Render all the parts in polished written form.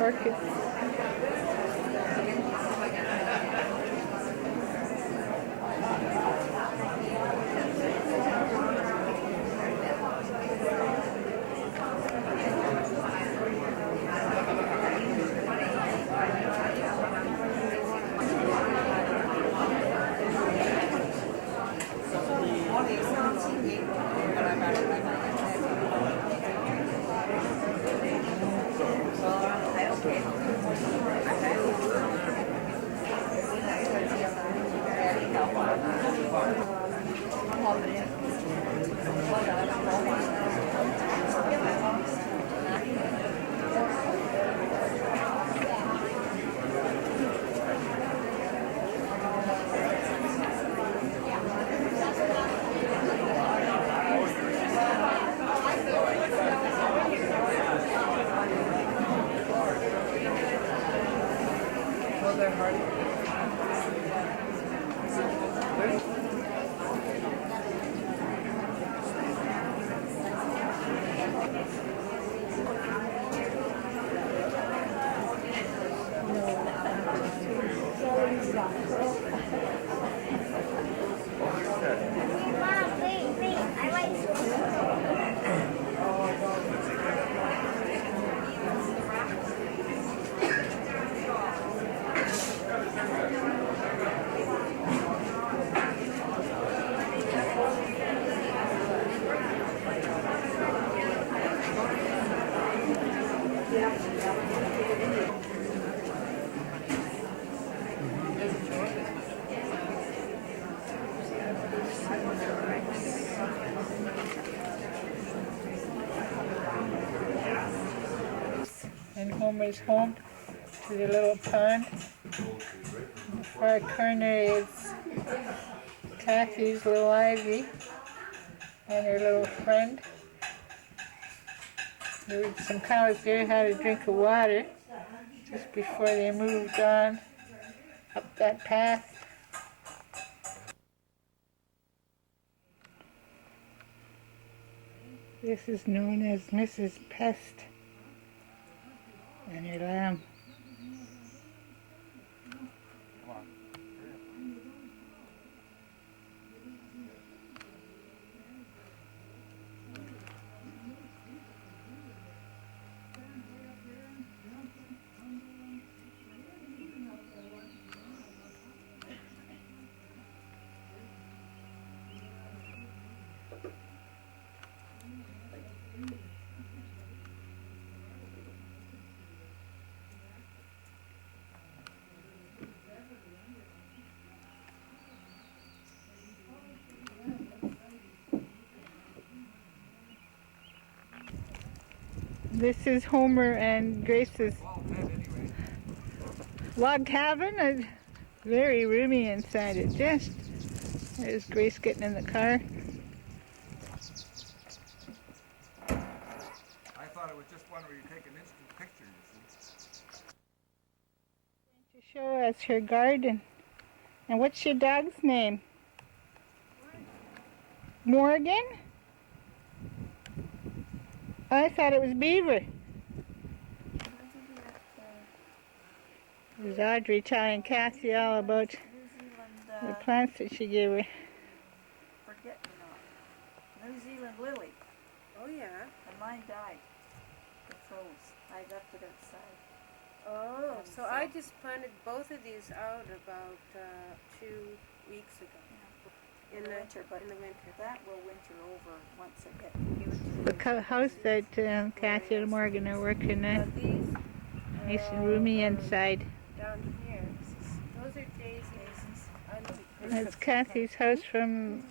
orchids. And Homer's home to the little pond. In the far corner is Kathy's little Ivy and her little friend. There were some cows there had a drink of water just before they moved on up that path. This is known as Mrs. Pest and her lamb. This is Homer and Grace's log cabin. It's very roomy inside it. There's Grace getting in the car. I thought it was just one where you take an instant picture, you see. To show us her garden. And what's your dog's name? Morgan? I thought it was Beaver. There's Audrey telling Kathy all about the plants that she gave her. Forget-me-not. New Zealand lily. Oh yeah. And mine died. It froze. I left it outside. Oh, so I just planted both of these out about 2 weeks ago. In the winter, but in the winter. That will winter over once it gets The house that Kathy and Morgan are working at. These Nice and roomy inside. down here. Those are daisies. That's Kathy's house from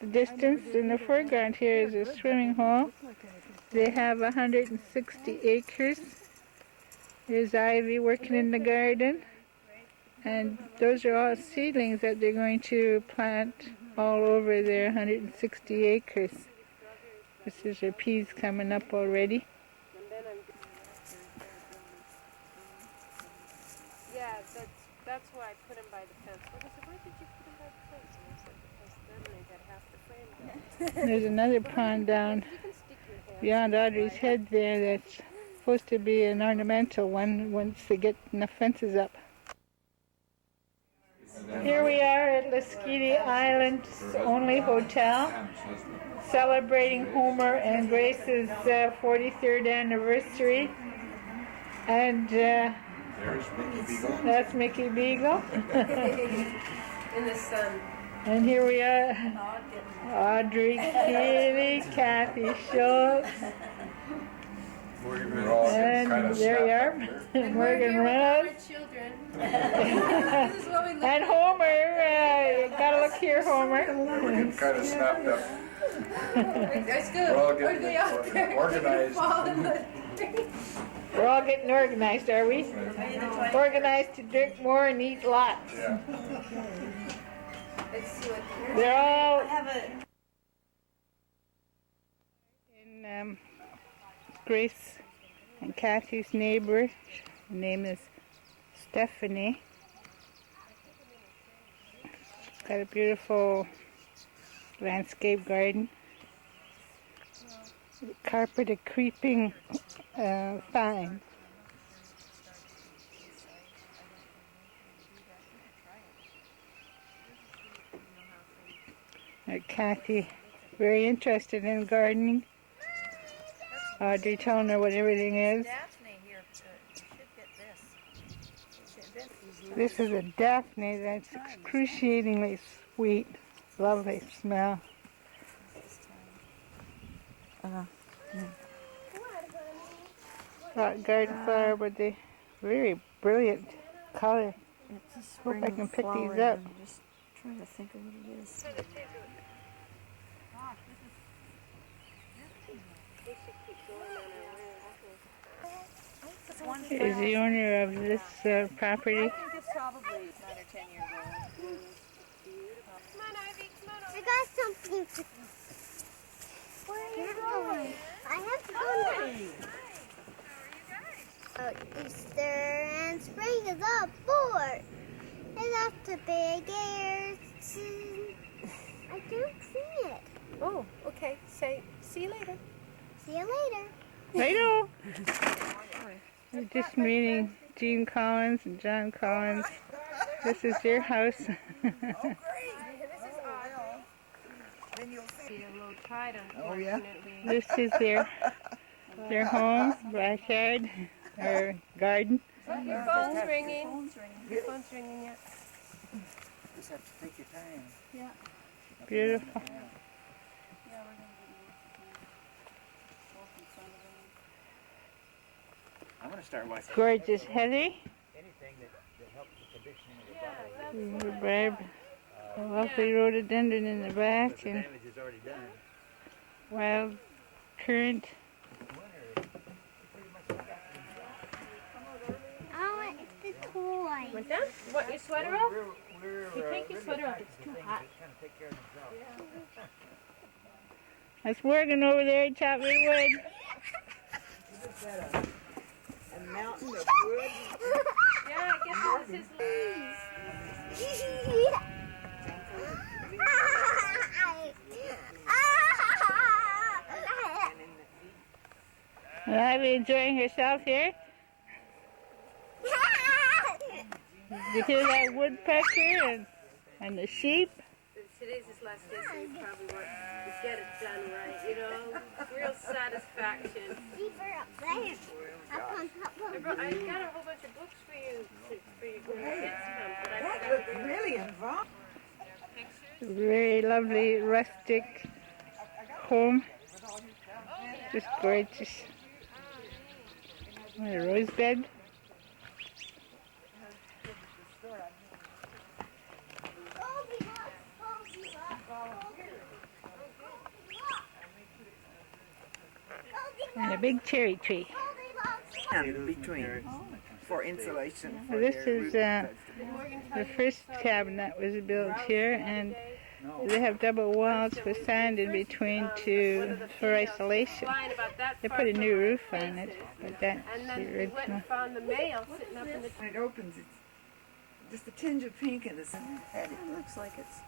the distance. In the foreground here is a swimming hole. They have 160 acres. There's Ivy working in the garden. And those are all seedlings that they're going to plant all over their 160 acres. This is their peas coming up already. Yeah, that's why I put them by the fence. What is it? Why did you put them by the fence? And I said, because then they got half the frame down. There's another pond down You can stick your hand. beyond Audrey's head there that's supposed to be an ornamental one once they get enough fences up. Here we are at Lasquiti Island's only hotel, celebrating Homer and Grace's 43rd anniversary. And that's Mickey Beagle. In the sun. And here we are, Audrey, Keeley, Kathy Schultz, and there you are, Morgan Reynolds. And Homer, gotta look here, Homer. We're getting kind of snapped up. We're all getting organized. We're all getting organized, are we? Organized to drink more and eat lots. Yeah. They're all in Grace and Kathy's neighbor. Her name is Stephanie. She's got a beautiful landscape garden. Carpeted creeping thyme. Kathy, very interested in gardening. Audrey telling her what everything is. This is a Daphne that's excruciatingly sweet, lovely smell. Garden flower with the very brilliant color. Hope I can pick these up. I'm just trying to think of what it is. Is the owner of this property. I think it's probably 9 or 10 years old. Come on, Ivy, come on, I got something to... Where are you going? I have to go now. Easter and spring is up for. And after big airs. I don't see it. Oh, okay. Say, see you later. See you later. Righto! We're just meeting Jean Collins and John Collins. This is their house. This is Audrey. Then you'll see a little tide, unfortunately. This is their home, backyard, or garden. Oh, your phone's ringing. Your phone's ringing yet. Just have to take your time. Beautiful. I'm going to start by Gorgeous heather. anything that helps the conditioning of the body. Rhubarb. A lovely rhododendron in the back Because the and damage is already done. wild currant. Oh, it's the toy. What's that? What, your sweater off? We're You take your sweater off. It's too hot. kind of take care of themselves. That's Morgan over there chopping wood. A mountain of wood. Yeah, I guess this is And I've been enjoying herself here. Did you hear that woodpecker and the sheep? Today's his last day, so you probably want to get it done right, you know? Real satisfaction. I got a whole bunch of books for you when the kids come, but I forgot to bring Really involved. Very lovely rustic home. Just gorgeous. A rose bed. And a big cherry tree. And between for insulation. For This their is root the vegetables. first cabin that was built here, and they have double walls with sand in between for isolation. line about that They far put a from new our roof on place, it, but that's and the then we went original. and found the mail sitting up in the... When it opens, it's just a tinge of pink in the center. It looks like it's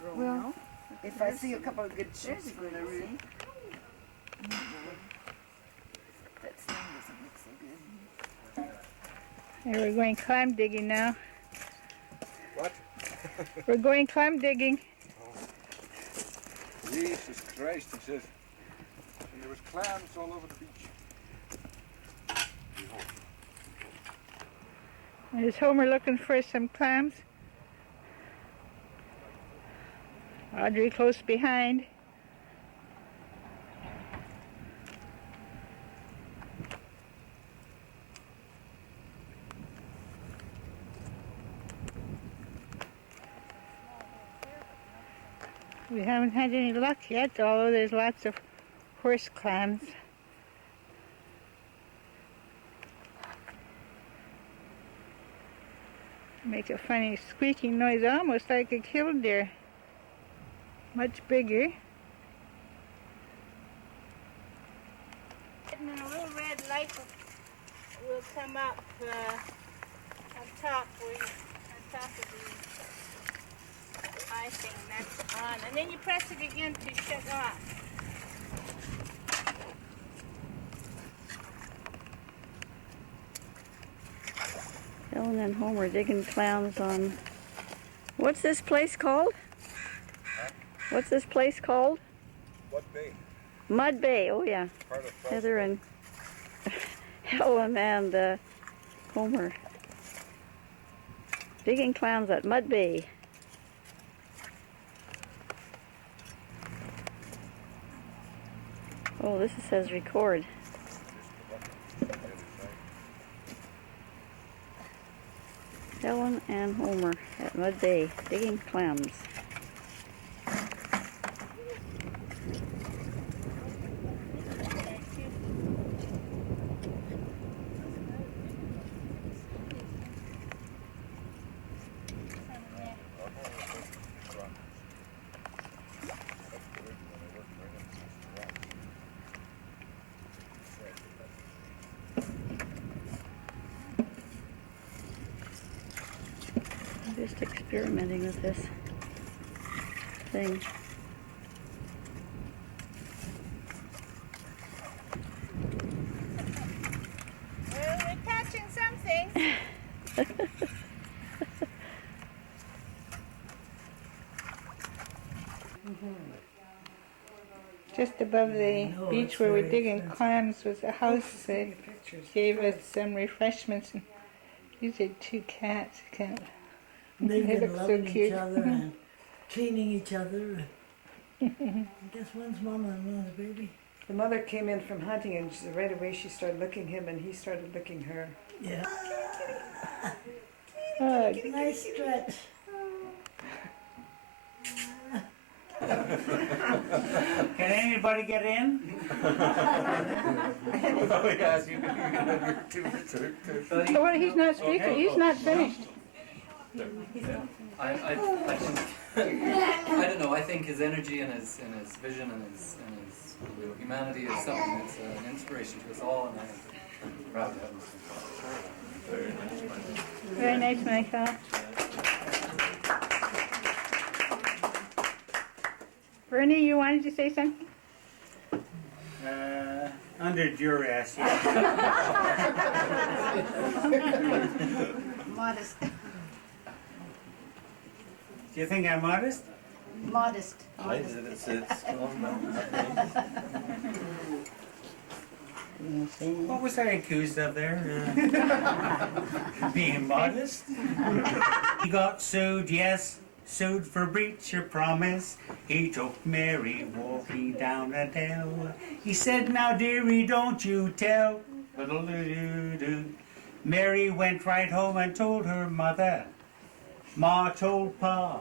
growing Well, out. if I see a couple of good shoots from the root. That stem doesn't look And we're going clam digging now. What? We're going clam digging. Jesus Christ, he says. And there was clams all over the beach. There's Homer looking for some clams. Audrey close behind. We haven't had any luck yet, although there's lots of horse clams. Make a funny squeaking noise, almost like a killdeer. Much bigger. And a little red light will come up on top, on top of the eye thing. That's on, and then you press it again to shut off. Helen and Homer digging clams on... What's this place called? What's this place called? What bay? Mud Bay, oh yeah. Part of South Heather Bay. and Helen and Homer digging clams at Mud Bay. Oh, this says record. Helen and Homer at Mud Bay digging clams. I'm just experimenting with this thing. Well, we're catching something. Just above the beach where we're digging clams was a house that gave us some refreshments. And these are two cats. They've They been look so loving cute. each other and cleaning each other. I guess one's mama and one's baby. The mother came in from hunting and right away she started licking him and he started licking her. Yeah. Oh, Nice stretch. Can anybody get in? Oh, yes, you can have your two. oh, he's not streaking. He's not finished. I think I don't know. I think his energy and his vision and his humanity is something that's an inspiration to us all, and I'm proud to have him. Very nice, Michael. Bernie, you wanted to say something? Under duress, yeah. Modest. Do you think I'm modest? Modest. What was I accused of there? Being modest? He got sued, yes, sued for breach of promise. He took Mary walking down a dell. He said, now dearie, don't you tell. Mary went right home and told her mother. Ma told Pa.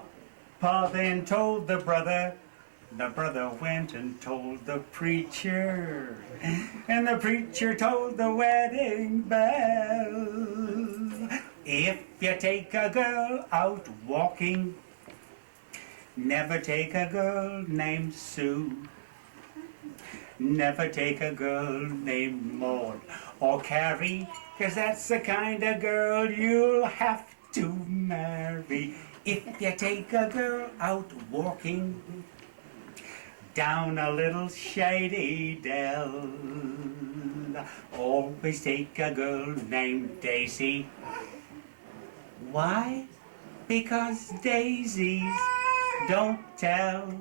Pa then told the brother. The brother went and told the preacher. And the preacher told the wedding bell. If you take a girl out walking, never take a girl named Sue. Never take a girl named Maud or Carrie, 'cause that's the kind of girl you'll have to marry. If you take a girl out walking down a little shady dell, always take a girl named Daisy. Why? Because daisies don't tell.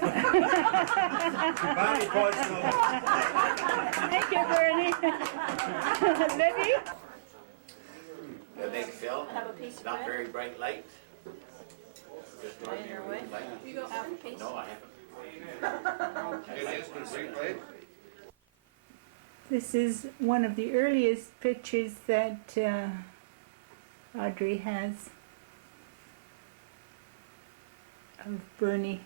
Goodbye, Portsmouth. Thank you, Bernie. Libby? The big Phil, not very bright light. Just ordinary light. You go half a piece? No, I haven't. This is one of the earliest pictures that Audrey has of Bernie.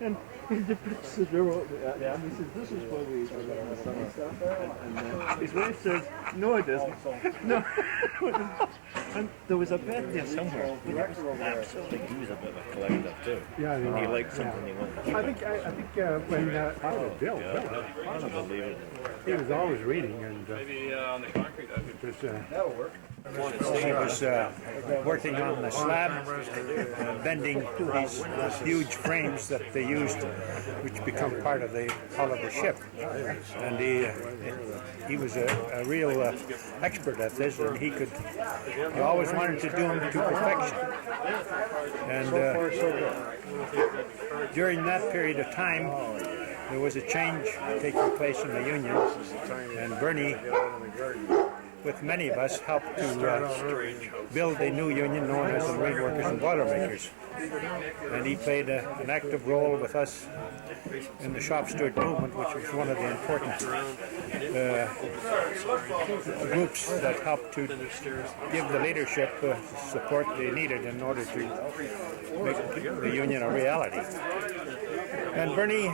And the pictures are all there, and he says, this is where we used to live in the summer. And his wife says, no it isn't. No. And there was a bed there somewhere. Absolutely, he was a bit of a collector too. Yeah, When he liked something, he wanted to I think when Bill, unbelievable. he was always reading, and Maybe on the concrete that'll work. He was working on the slab, bending these huge frames that they used, which become part of the hull of the ship. And he was a real expert at this, and he always wanted to do them to perfection. And during that period of time, there was a change taking place in the Union, and Bernie, with many of us, helped to build a new union known as the Marine Workers and Boilermakers. And he played an active role with us in the shop steward movement, which was one of the important groups that helped to give the leadership support they needed in order to make the union a reality. And Bernie,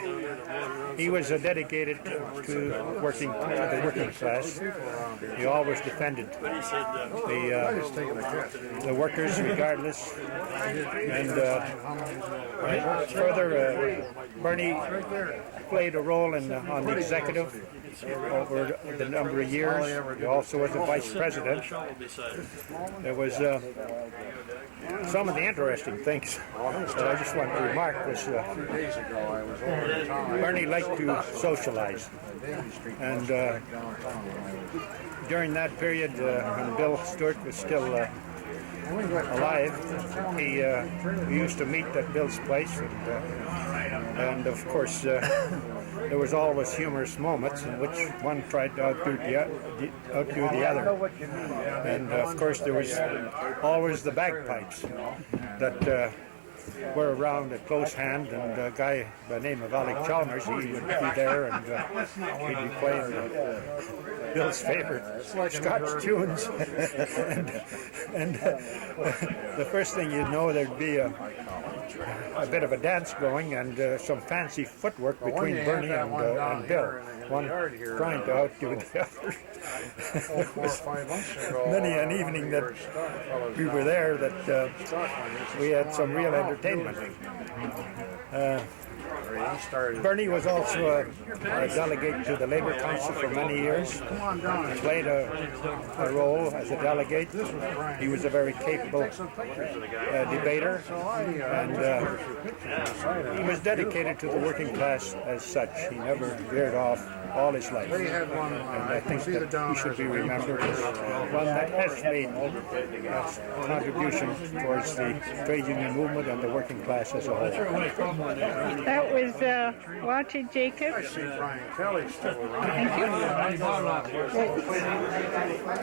he was dedicated to the working class. He always defended the workers regardless. And further, Bernie played a role on the executive over the number of years. He also was a vice president. There was some of the interesting things that I just want to remark was Bernie liked to socialize, and during that period when Bill Stewart was still alive, he used to meet at Bill's place, and of course there was always humorous moments in which one tried to outdo the other. And of course there was always the bagpipes that were around at close hand, and a guy by the name of Alec Chalmers, he would be there, and he'd be playing Bill's favorite Scotch tunes. and the first thing you'd know, there'd be a bit of a dance going, and some fancy footwork between Bernie and Bill, one trying to outdo the other. There was many an evening that we were there that we had some real entertainment. Bernie was also a delegate to the Labour Council for many years. He played a role as a delegate. He was a very capable debater, and he was dedicated to the working class as such. He never veered off all his life. And I think that he should be remembered as one that has made a contribution towards the trade union movement and the working class as a whole. That was Walter Jacobs. Thank you.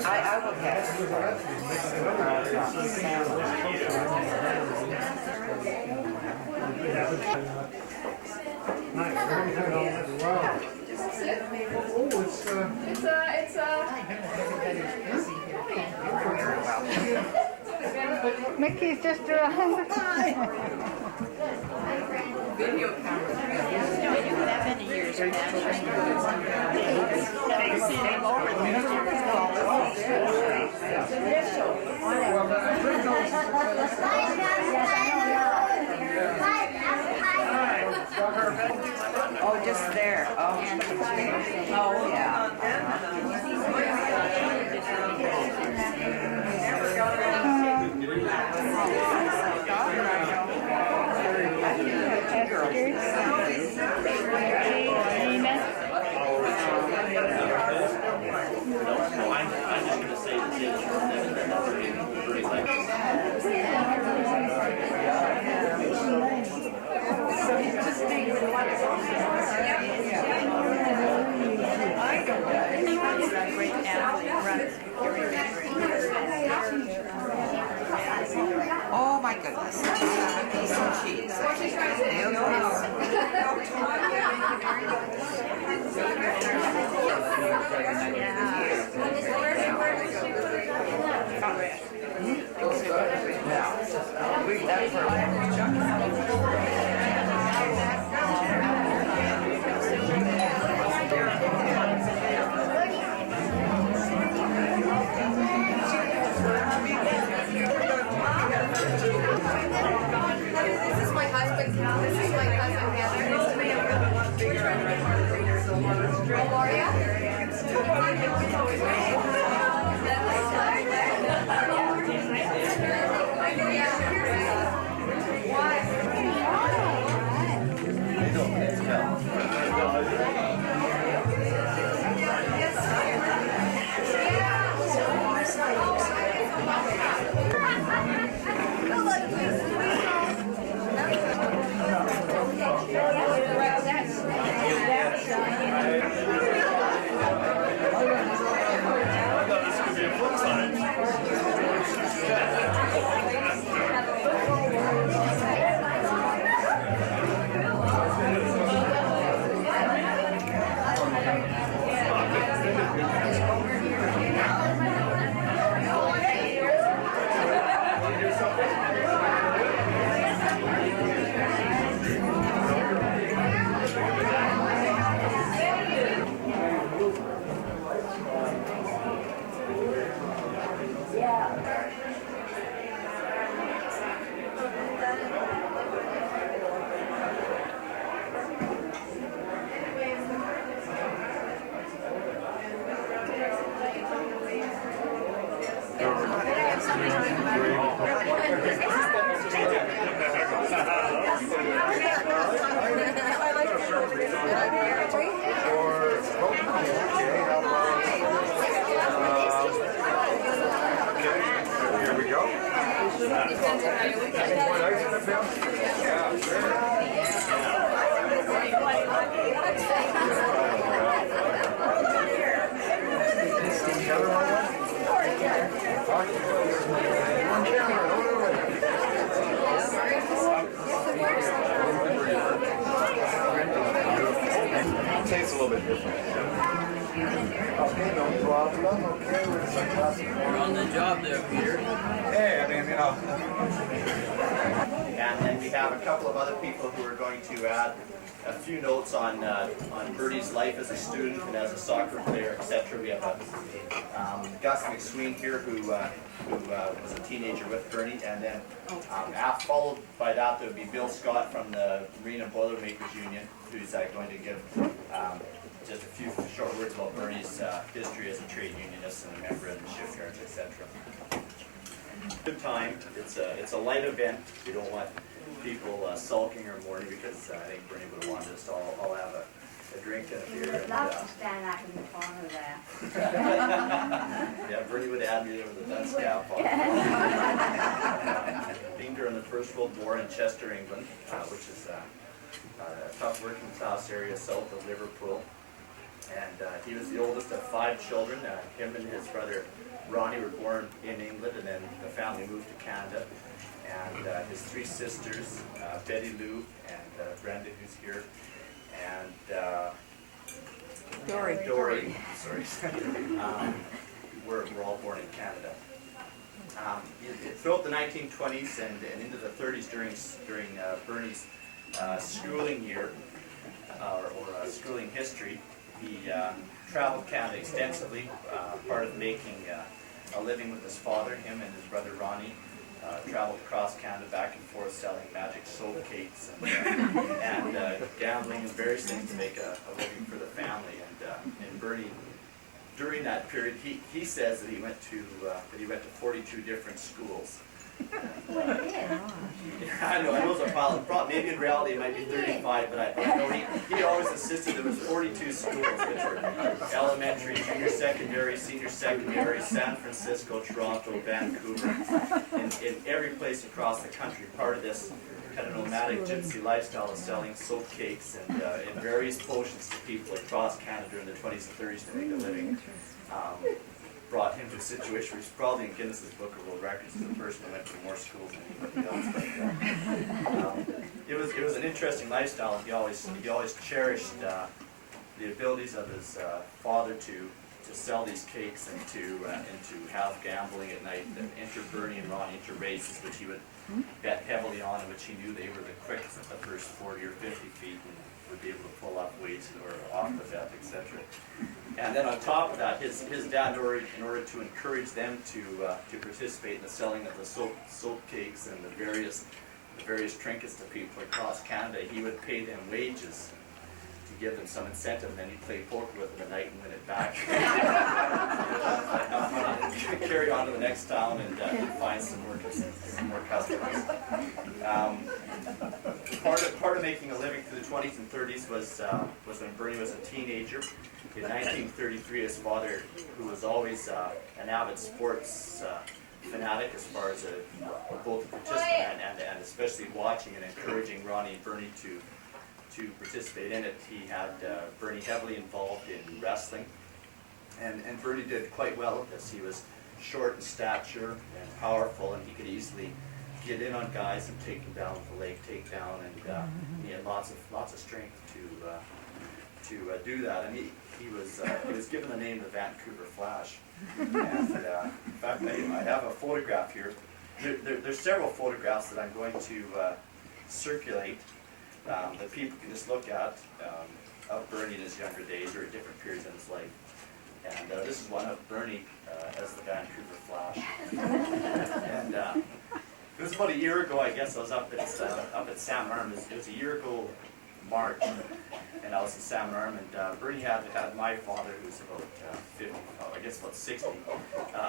I will pass. Mickey's just around. Video camera. No, you have that many years of came over Oh, just there. Oh, yeah. Oh my goodness. Piece of cheese. Here we go. Yeah, sure. Tastes a little bit different. Okay, no problem. Okay, with some classic. You're on the job there, Peter. Hey, I mean, you know. And then we have a couple of other people who are going to add a few notes on Bertie's life as a student and as a soccer player, etc. We have Gus McSween here who was a teenager with Bernie, and then followed by that there would be Bill Scott from the Marine and Boilermakers Union, who's going to give just a few short words about Bernie's history as a trade unionist and a member of the shipyards, etc. Good time. It's a light event. We don't want people sulking or mourning, because I think Bernie would have wanted us to all have a drink and a beer. You'd love to stand up in the corner there. Yeah, Bernie would add me over the dunce cap on. Being during the First World War in Chester, England, which is a tough working class area south of Liverpool. And he was the oldest of 5 children. Him and his brother Ronnie were born in England, and then the family moved to Canada. And his 3 sisters, Betty Lou and Brenda, who's here, and Dory, sorry, were all born in Canada. Throughout the 1920s and into the 30s, during Bernie's schooling year, or schooling history, he traveled Canada extensively, part of making a living with his father. Him and his brother Ronnie traveled across Canada back and forth selling magic soap cakes and gambling and various things to make a living for the family. And Bernie, during that period, he says that he went to 42 different schools. I know it's a pile. Maybe in reality it might be 35, but I know he always insisted there was 42 schools, which were elementary, junior secondary, senior secondary, San Francisco, Toronto, Vancouver, in every place across the country. Part of this kind of nomadic gypsy lifestyle of selling soap cakes and various potions to people across Canada during the 20s and 30s to make a living. Brought him to a situation where he's probably in Guinness's Book of World Records as the person who went to more schools than anybody else. But, it was an interesting lifestyle. He always cherished the abilities of his father to sell these cakes and to have gambling at night, and enter Bernie and Ronnie into races, which he would bet heavily on, and which he knew they were the quickest at the first 40 or 50 feet and would be able to pull off weights or off the bet, etc. And then on top of that, his dad, in order to encourage them to participate in the selling of the soap cakes and the various trinkets to people across Canada, he would pay them wages to give them some incentive, and then he'd play poker with them at night and win it back. Carry on to the next town and find some more customers. Part of making a living through the 20s and 30s was when Bernie was a teenager. In 1933, his father, who was always an avid sports fanatic as far as both a participant and especially watching and encouraging Ronnie and Bernie to participate in it, he had Bernie heavily involved in wrestling. And Bernie did quite well at this. He was short in stature and powerful, and he could easily get in on guys and take them down with a leg takedown, and he had lots of strength to do that. And he was given the name the Vancouver Flash. And in fact, I have a photograph here. There's several photographs that I'm going to circulate that people can just look at of Bernie in his younger days or at different periods in his life. And this is one of Bernie as the Vancouver Flash. And it was about a year ago, I guess. I was up at Salmon Arm. It was a year ago, March, and I was in Salmon Arm, and Bernie had my father, who's about 50, I guess about 60,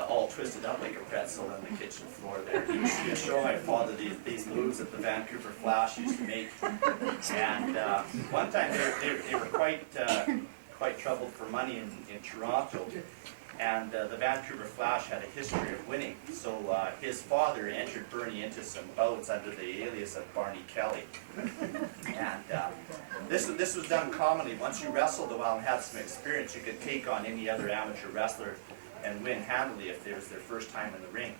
all twisted up like a pretzel on the kitchen floor there. He was showing my father these moves that the Vancouver Flash used to make. And one time they were quite troubled for money in Toronto. And the Vancouver Flash had a history of winning. So his father entered Bernie into some bouts under the alias of Barney Kelly. And this was done commonly. Once you wrestled a while and had some experience, you could take on any other amateur wrestler and win handily if it was their first time in the ring.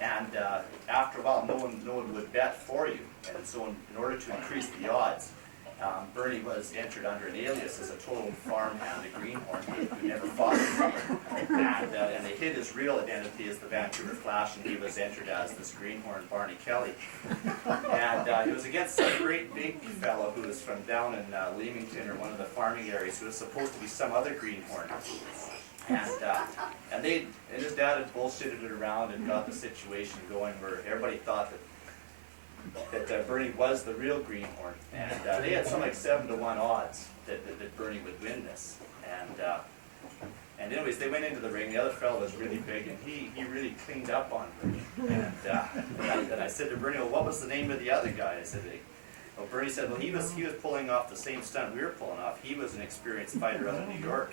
And after a while, no one would bet for you. And so in order to increase the odds, Bernie was entered under an alias as a total farmhand, a greenhorn who never fought before. And they hid his real identity as the Vancouver Flash, and he was entered as this greenhorn, Barney Kelly. And he was against some great big fellow who was from down in Leamington or one of the farming areas who was supposed to be some other greenhorn. And his dad had bullshitted it around and got the situation going where everybody thought that Bernie was the real greenhorn, and they had something like 7-to-1 odds that Bernie would win this. And anyways, they went into the ring. The other fellow was really big, and he really cleaned up on Bernie. And I said to Bernie, "Well, what was the name of the other guy?" I said, "Well, Bernie said, well, he was pulling off the same stunt we were pulling off. He was an experienced fighter out of New York,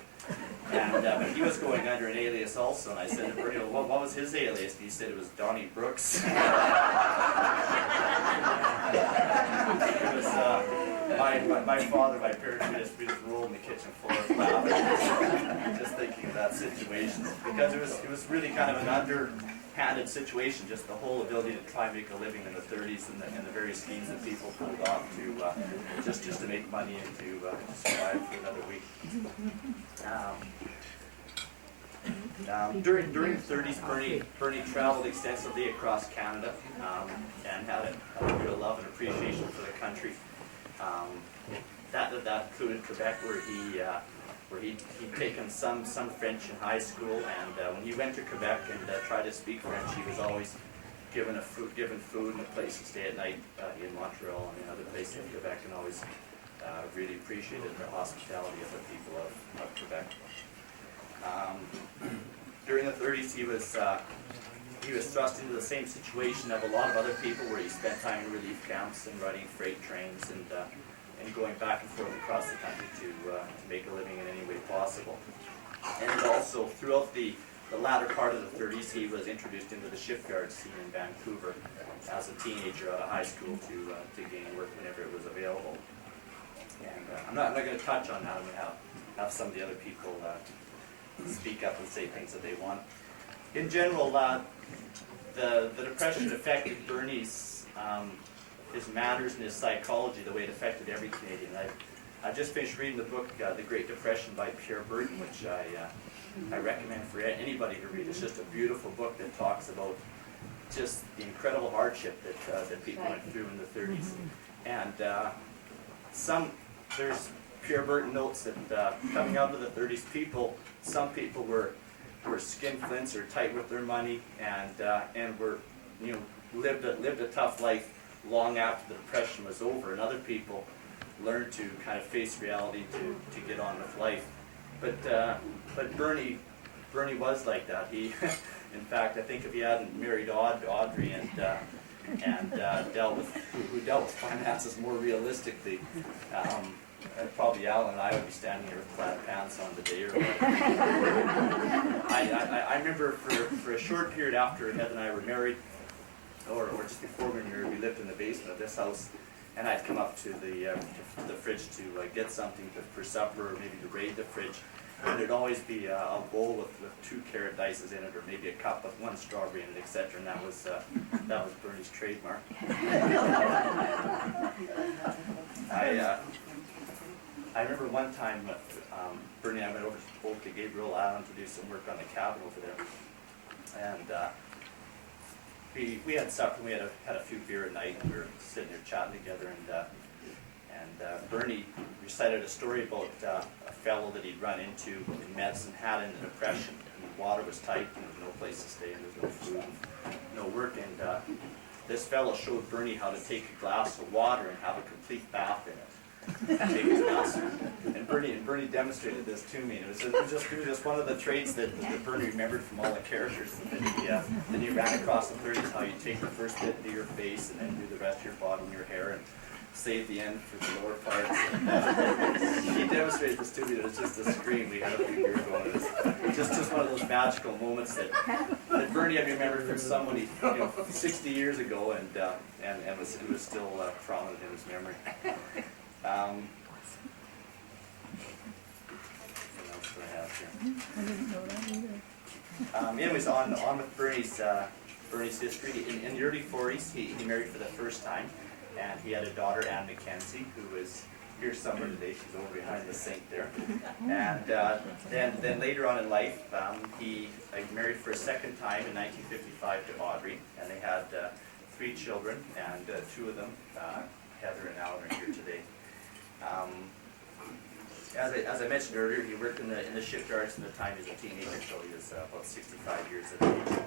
and but he was going under an alias also." And I said to Bernie, "Well, what was his alias?" And he said it was Donnie Brooks. It was my father, my parents we just rolled in the kitchen floor of laughing, just thinking of that situation, because it was really kind of an underhanded situation, just the whole ability to try and make a living in the 30s and the various schemes that people pulled off to just to make money and to survive for another week. During the 30s, Bernie traveled extensively across Canada and had a real love and appreciation for the country. That included Quebec, where he'd taken some French in high school, and when he went to Quebec and tried to speak French, he was always given food and a place to stay at night in Montreal and in other places in Quebec, and always really appreciated the hospitality of the people of Quebec. During the 30s, he was thrust into the same situation of a lot of other people, where he spent time in relief camps and riding freight trains and going back and forth across the country to make a living in any way possible. And also, throughout the latter part of the 30s, he was introduced into the shipyard scene in Vancouver as a teenager out of high school to gain work whenever it was available. And I'm not going to touch on that. I'm going to have some of the other people speak up and say things that they want. In general, the Depression affected Bernie's his manners and his psychology the way it affected every Canadian. I just finished reading the book The Great Depression by Pierre Burton, which I recommend for anybody to read. It's just a beautiful book that talks about just the incredible hardship that people went through in the 30s. And there's Pierre Burton notes that coming out of the 30s, some people were skinflints or tight with their money, and were lived a tough life long after the Depression was over, and other people learned to kind of face reality to get on with life. But Bernie was like that. He, in fact, I think if he hadn't married Audrey and dealt with finances more realistically, probably Alan and I would be standing here with flat pants on today. I remember for a short period after Heather and I were married, or just before we were married, we lived in the basement of this house, and I'd come up to the fridge to get something for supper, or maybe to raid the fridge, and there'd always be a bowl with 2 carrot dices in it, or maybe a cup with 1 strawberry in it, etc. And that was Bernie's trademark. I remember one time Bernie and I went over to Gabriel Island to do some work on the cabin over there, and we had supper. We had a few beer at night, and we were sitting there chatting together. And Bernie recited a story about a fellow that he'd run into in Medicine Hat in the Depression. And the water was tight, and there was no place to stay, and there was no food, and no work. And this fellow showed Bernie how to take a glass of water and have a complete bath in it. take his bus. And Bernie demonstrated this to me. And it was just one of the traits that Bernie remembered from all the characters. And then he ran across the 30s, how you take the first bit into your face and then do the rest of your body and your hair and save the end for the lower parts. And, he demonstrated this to me. It was just a scream. We had a few beers going. It was just one of those magical moments that Bernie had remembered from somebody 60 years ago, and it was still prominent in his memory. What else do I have here? I didn't know that either. Anyways, on with Bernie's history. In the early 40s, he married for the first time, and he had a daughter, Anne Mackenzie, who is here somewhere today. She's over behind the sink there. And then later on in life, he married for a second time in 1955 to Audrey, and they had 3 children, and 2 of them, Heather and Alan, are here today. As I mentioned earlier, he worked in the shipyards from the time he was a teenager until he was about 65 years of age.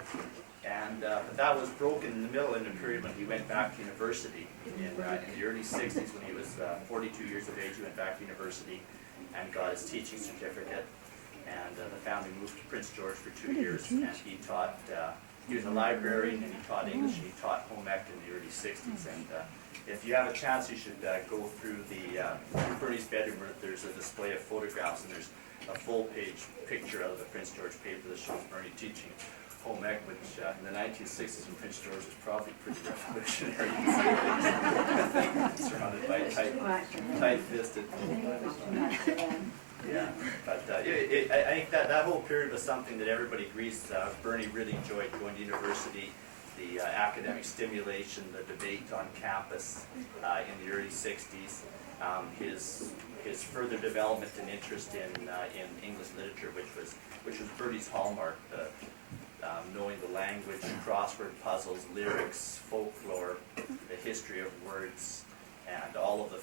And but that was broken in the middle in the period when he went back to university in the early 60s. When he was 42 years of age, he went back to university and got his teaching certificate. And the family moved to Prince George for 2 years, and he taught. He was a librarian, and he taught English, and he taught home ec in the early 60s. And if you have a chance, you should go through Bernie's bedroom, where there's a display of photographs, and there's a full-page picture out of the Prince George paper that shows Bernie teaching home ec, which in the 1960s in Prince George was probably pretty revolutionary. Surrounded by tight-fisted. Yeah, but I think that whole period was something that everybody agrees Bernie really enjoyed, going to university, the academic stimulation, the debate on campus in the early 60s, his further development and interest in English literature, which was Bernie's hallmark, knowing the language, crossword puzzles, lyrics, folklore, the history of words, and all of the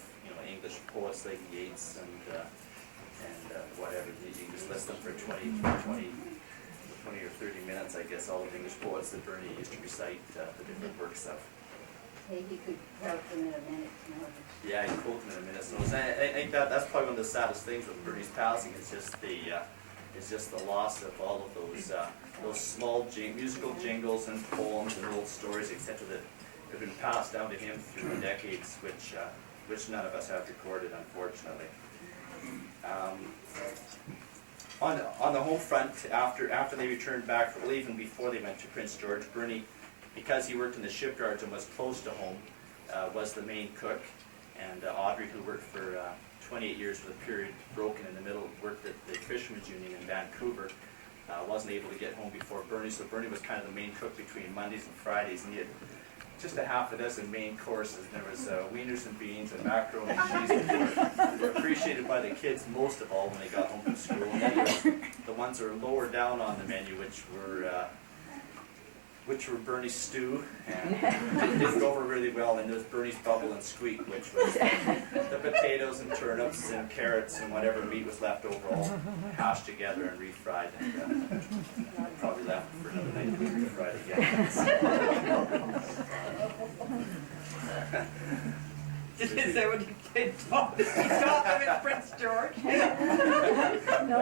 English poets like Yeats and whatever. You can just list them for 20 or 30 minutes, I guess, all of the English poets that Bernie used to recite the different works of. Hey, he could quote them in a minute. Yeah, he quote them in a minute. So I think that's probably one of the saddest things with Bernie's passing. It's just the loss of all of those small musical jingles and poems and old stories, etc., that have been passed down to him through the decades, which none of us have recorded, unfortunately. On the home front, after they returned back, or even before they went to Prince George, Bernie, because he worked in the shipyards and was close to home, was the main cook. And Audrey, who worked for 28 years with a period broken in the middle, worked at the Fishermen's Union in Vancouver, wasn't able to get home before Bernie, so Bernie was kind of the main cook between Mondays and Fridays, and he had just a half a dozen main courses. There was wieners and beans and macaroni and cheese, that were appreciated by the kids most of all when they got home from school. And then there was the ones that were lower down on the menu, which were Bernie's stew, and didn't go over really well. And there was Bernie's bubble and squeak, which was the potatoes and turnips and carrots and whatever meat was left over, all hashed together and refried, and probably left for another night to be refried again. Did you say when you played golf? You saw them in Prince George? No.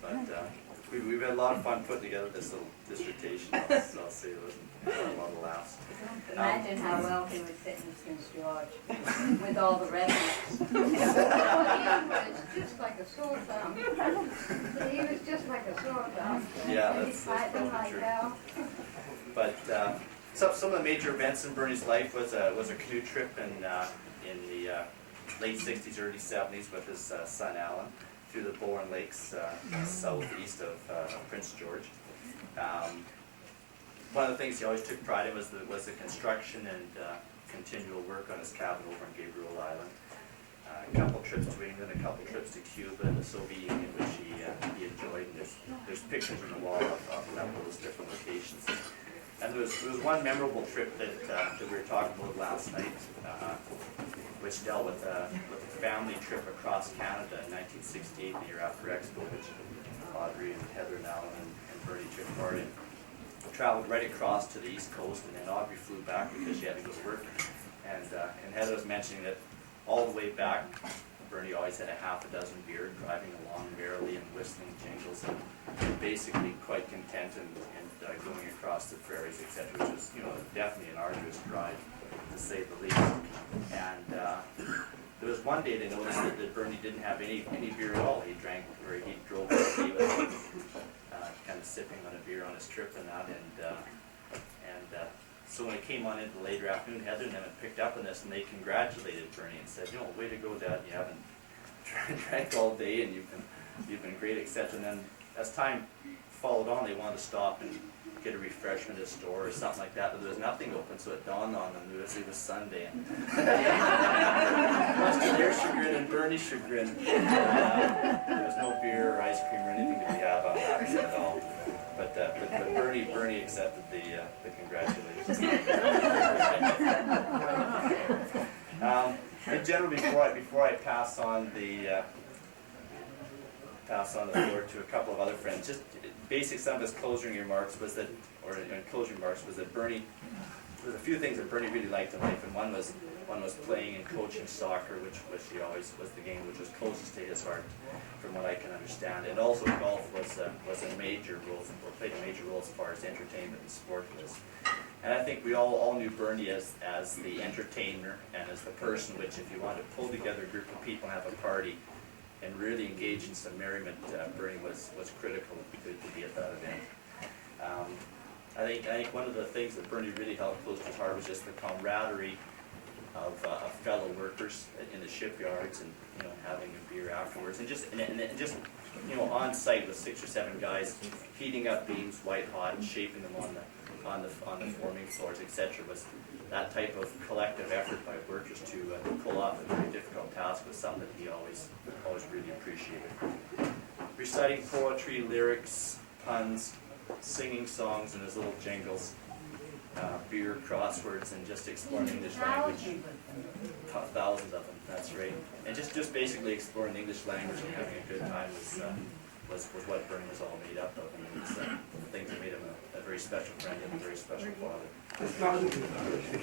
But we've had a lot of fun putting together this little dissertation. I'll say it was a lot of laughs. Imagine how well he would fit in Prince George with all the rednecks. He was just like a sore thumb. He was just like a sore thumb. Yeah, that's probably true. But some of the major events in Bernie's life was a canoe trip in the late 60s, early 70s with his son Alan through the Bowen Lakes southeast of Prince George. One of the things he always took pride in was the construction and continual work on his cabin over on Gabriel Island. A couple trips to England, a couple trips to Cuba and the Soviet Union, which he enjoyed. And there's pictures on the wall of a number of those different locations. And there was one memorable trip that we were talking about last night, which dealt with a family trip across Canada in 1968, the year after Expo, which Audrey and Heather and Alan and Bernie took part in. Traveled right across to the East Coast, and then Audrey flew back because she had to go to work. And Heather was mentioning that all the way back, Bernie always had a half a dozen beer, driving along merrily and whistling jingles, and basically quite content and going across the prairies, etc., which was, you know, definitely an arduous drive, to say the least. And there was one day they noticed that Bernie didn't have any beer at all. He drank, or he drove away with kind of sipping on a beer on his trip and that, so when it came on into the later afternoon, Heather and them had picked up on this, and they congratulated Bernie and said, you know, way to go, Dad, you haven't drank all day, and you've been great, etc. And then as time followed on, they wanted to stop and get a refreshment at a store or something like that, but there was nothing open, so it dawned on them it was Sunday. Much to their chagrin and Bernie's chagrin, there was no beer or ice cream or anything to be had on that at all. But Bernie accepted the congratulations. In general, before I pass on the floor to a couple of other friends, just basic some of his closing remarks was that, Bernie, there was a few things that Bernie really liked in life, and one was playing and coaching soccer, which he always was the game which was closest to his heart, from what I can understand. And also golf was a major role, or played a major role as far as entertainment and sport was. And I think we all knew Bernie as the entertainer and as the person which, if you wanted to pull together a group of people and have a party and really engage in some merriment, Bernie was critical to be at that event. I think one of the things that Bernie really held close to his heart was just the camaraderie of fellow workers in the shipyards, and having a beer afterwards, and just on site with 6 or 7 guys heating up beams white hot and shaping them on the forming floors, etc. Was that type of collective effort by workers to pull off a very difficult task was something that he always really appreciated. Reciting poetry, lyrics, puns, singing songs in his little jingles, beer crosswords, and just exploring English language. Thousands of them, that's right. And just basically exploring the English language and having a good time was what Bernie was all made up of. And it's the things that made him a very special friend and a very special father.